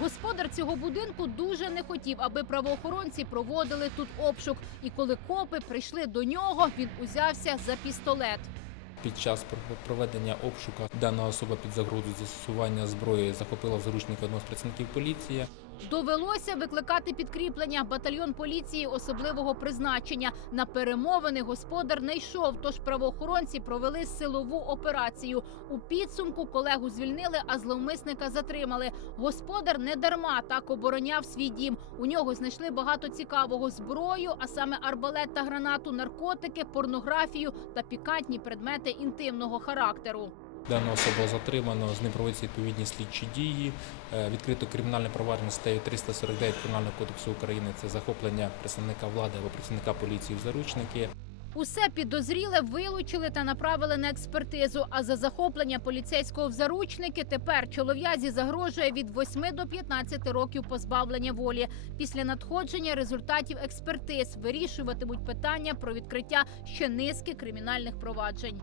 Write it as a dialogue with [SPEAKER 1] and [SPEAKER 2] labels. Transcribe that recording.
[SPEAKER 1] Господар цього будинку дуже не хотів, аби правоохоронці проводили тут обшук. І коли копи прийшли до нього, він узявся за пістолет.
[SPEAKER 2] Під час пр- проведення обшука дана особа під загрозою застосування зброї захопила в заручника одного з працівників поліції.
[SPEAKER 1] Довелося викликати підкріплення. Батальйон поліції особливого призначення на перемовини господар не йшов. Тож правоохоронці провели силову операцію. У підсумку колегу звільнили, а зловмисника затримали. Господар не дарма так обороняв свій дім. У нього знайшли багато цікавого зброю, а саме арбалет та гранату, наркотики, порнографію та пікантні предмети інтимного характеру.
[SPEAKER 2] Дану особу затримано, з ним проводяться відповідні слідчі дії. Е, Відкрито кримінальне провадження статтею 349 Кримінального кодексу України. Це захоплення представника влади або працівника поліції в заручники.
[SPEAKER 1] Усе підозріле вилучили та направили на експертизу. А за захоплення поліцейського в заручники тепер чолов'язі загрожує від 8 до 15 років позбавлення волі. Після надходження результатів експертиз вирішуватимуть питання про відкриття ще низки кримінальних проваджень.